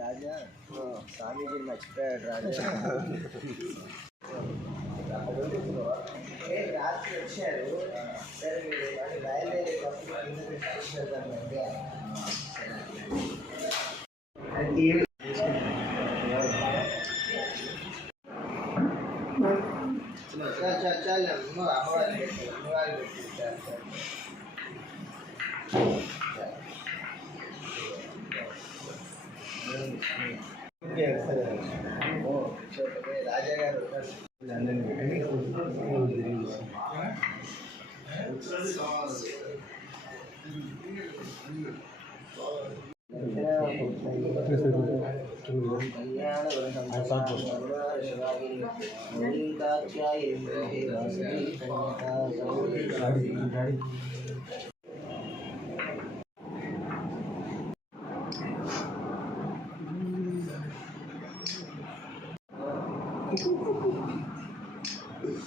రాజా స్వామీజీ మర్చిపోయాడు రాజా రాత్రి వచ్చారు సరే మీరు బయలుదేరేటప్పుడు కింద అమ్మవారికి అమ్మవారికి పెట్టు చాలు చాలు ఓ చూడండి రాజా గారు ఉన్నారు. కళ్యాణ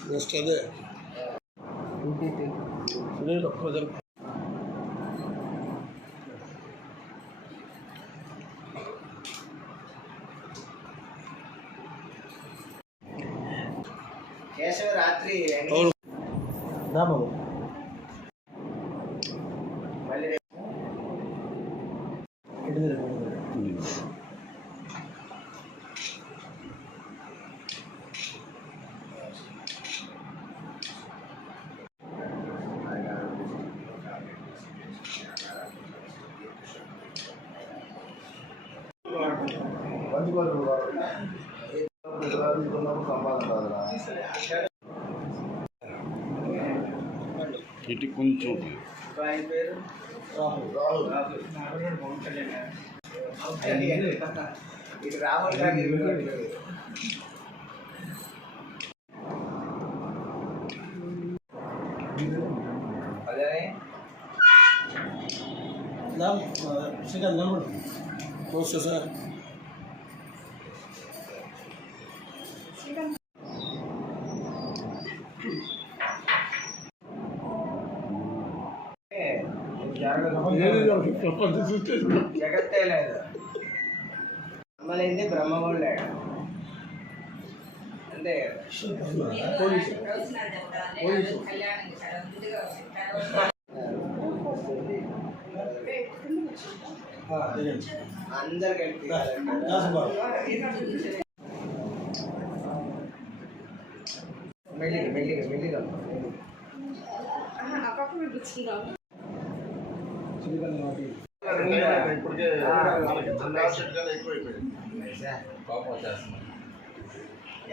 yesterday. Today, Dr. ಕೇಶವ ರಾತ್ರಿ ಹೆಂಗ ನಾ ಬಾಬು ఇటు కొంచెం ఆయన పేరు రాహుల్ ఇది రాహుల్ గాంధీ అదే నమస్తే సార్ జగత్తే లేదు అమ్మలేంది బ్రహ్మ కూడా లేడు అంతే కలిపి మెల్లిగా మెల్లిగా మెల్లిగా ఇప్పటికే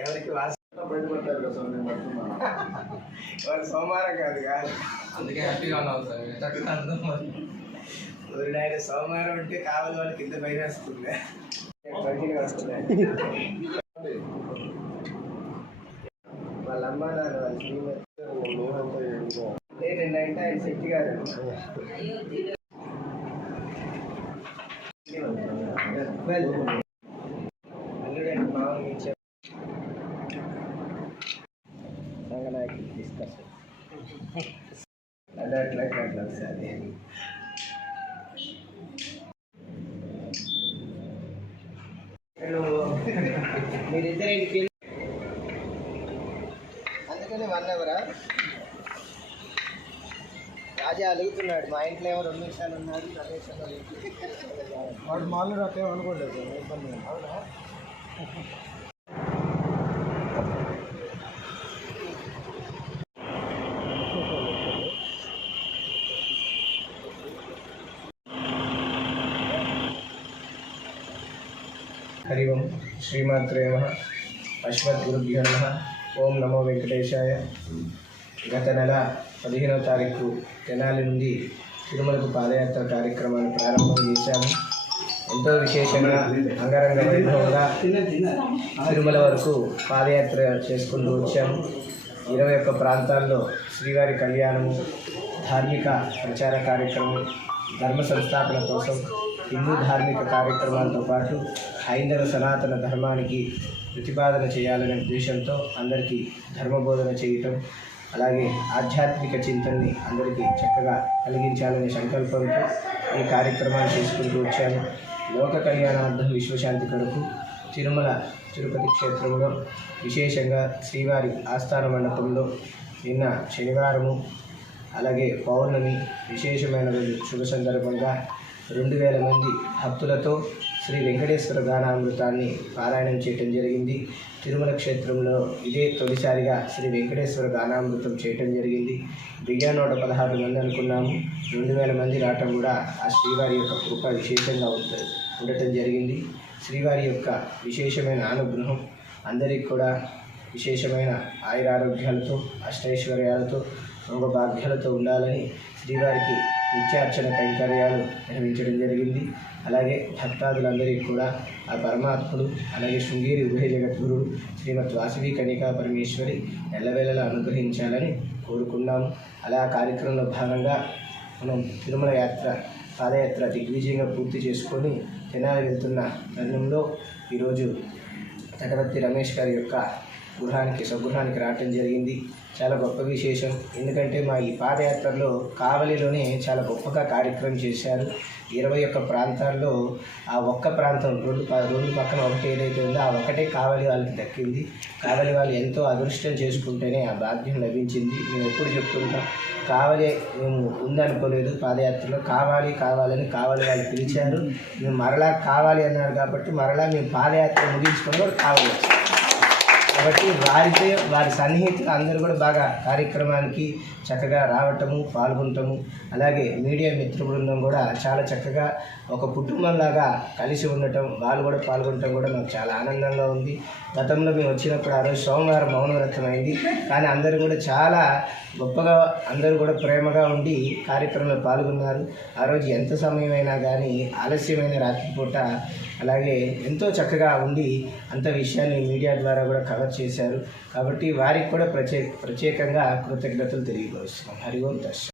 ఎవరికి వాస బయటపడ్డారు కదా సార్ నేను పడుతున్నాను సోమవారం కాదు కాదు అందుకే హ్యాపీగా ఉన్నావు సార్. ఆయన సోమవారం ఉంటే కావాలి వాళ్ళకి కింద పైన వస్తుంది వాళ్ళ అమ్మ నాన్న వాళ్ళ శ్రీమతి లేదంటే ఆయన శెట్టి గారు. వెల్ అల్లుడండి మామూలు డిస్కషన్ అట్లా అట్లా అట్లా అట్లా ఒకసారి. నువ్వు మీరిద్దరు ఇంటికి అందుకని వన్ అవరా రాజా అలుగుతున్నాడు. మా ఇంట్లో ఏమో రెండు నిమిషాలు ఉన్నారు ప్రదేశంలో వాడు మాల్లో రాకే అనుకోలేదు ఇబ్బంది అవునా? హరి ఓం శ్రీమాత్రే నమ అశ్వద్గురుభ్యో నమ ఓం నమో వెంకటేశాయ గత నెల పదిహేనవ తారీఖు తెనాలి నుండి తిరుమలకు పాదయాత్ర కార్యక్రమాన్ని ప్రారంభం చేశాము. ఎంతో విశేషంగా అంగరంగ వైభవంగా తిరుమల వరకు పాదయాత్ర చేసుకుంటూ వచ్చాము. ఇరవై ఒక్క ప్రాంతాల్లో శ్రీవారి కళ్యాణము ధార్మిక ప్రచార కార్యక్రమం ధర్మ సంస్థాపన కోసం హిందూ ధార్మిక కార్యక్రమాలతో పాటు హైందవ సనాతన ధర్మానికి ప్రతిపాదన చేయాలనే ఉద్దేశంతో అందరికీ ధర్మబోధన చేయటం అలాగే ఆధ్యాత్మిక చింతనని అందరికీ చక్కగా కలిగించాలనే సంకల్పంతో ఈ కార్యక్రమాన్ని చేసుకుంటూ వచ్చాను. లోక కళ్యాణార్థం విశ్వశాంతి కొరకు తిరుమల తిరుపతి క్షేత్రంలో విశేషంగా శ్రీవారి ఆస్థాన మండపంలో నిన్న శనివారము అలాగే పౌర్ణమి విశేషమైన రోజు శుభ సందర్భంగా రెండు వేల మంది భక్తులతో శ్రీ వెంకటేశ్వర గానామృతాన్ని పారాయణం చేయటం జరిగింది. తిరుమల క్షేత్రంలో ఇదే తొలిసారిగా శ్రీ వెంకటేశ్వర గానామృతం చేయటం జరిగింది. దిగా నూట పదహారు మంది అనుకున్నాము. రెండు వేల మంది రావటం కూడా ఆ శ్రీవారి యొక్క కృప విశేషంగా ఉండటం జరిగింది. శ్రీవారి యొక్క విశేషమైన అనుగ్రహం అందరికీ కూడా విశేషమైన ఆయురారోగ్యాలతో అష్టైశ్వర్యాలతో భాగ్యాలతో ఉండాలని శ్రీవారికి నిత్యార్చన కైంకర్యాలు నిర్వహించడం జరిగింది. అలాగే భక్తాదులందరికీ కూడా ఆ పరమాత్ముడు అలాగే శృంగేరి ఉభయ జగద్గురుడు శ్రీమద్ వాసవి కనికా పరమేశ్వరి ఎల్లవేళలా అనుగ్రహించాలని కోరుకున్నాము. అలా ఆ కార్యక్రమంలో భాగంగా మనం తిరుమల యాత్ర పాదయాత్ర దిగ్విజయంగా పూర్తి చేసుకొని తెనాలి వెళ్తున్న తరుణంలో ఈరోజు తటవర్తి రమేష్ గారి యొక్క గృహానికి స్వగృహానికి రావటం జరిగింది. చాలా గొప్ప విశేషం. ఎందుకంటే మా ఈ పాదయాత్రలో కావలిలోనే చాలా గొప్పగా కార్యక్రమం చేశారు. ఇరవై ఒక్క ప్రాంతాల్లో ఆ ఒక్క ప్రాంతం రెండు రెండు పక్కన ఒకటి ఏదైతే ఉందో ఆ ఒకటే కావలి వాళ్ళకి దక్కింది. కావలి వాళ్ళు ఎంతో అదృష్టం చేసుకుంటేనే ఆ భాగ్యం లభించింది. మేము ఎప్పుడు చెప్తుంటాం కావాలి మేము ఉందనుకోలేదు పాదయాత్రలో. కావాలి కావాలని కావాలి వాళ్ళు పిలిచారు. మేము మరలా కావాలి అన్నారు కాబట్టి మరలా మేము పాదయాత్ర ముగించుకుని కూడా కావాలి వచ్చాం. కాబట్టి వారితో వారి సన్నిహితులు అందరూ కూడా బాగా కార్యక్రమానికి చక్కగా రావటము పాల్గొనటము అలాగే మీడియా మిత్ర బృందం కూడా చాలా చక్కగా ఒక కుటుంబంలాగా కలిసి ఉండటం వాళ్ళు కూడా పాల్గొనటం కూడా నాకు చాలా ఆనందంగా ఉంది. గతంలో మేము వచ్చినప్పుడు ఆ రోజు సోమవారం మౌనవ్రతం అయింది. కానీ అందరూ కూడా చాలా గొప్పగా అందరూ కూడా ప్రేమగా ఉండి కార్యక్రమంలో పాల్గొన్నారు. ఆ రోజు ఎంత సమయమైనా కానీ ఆలస్యమైన రాత్రిపూట అలాగే ఎంతో చక్కగా ఉండి అంత విషయాన్ని మీడియా ద్వారా కూడా కవర్ చేశారు. కాబట్టి వారికి కూడా ప్రత్యేక ప్రత్యేకంగా కృతజ్ఞతలు తెలియపరుస్తున్నాం హరి ఓం దర్శనం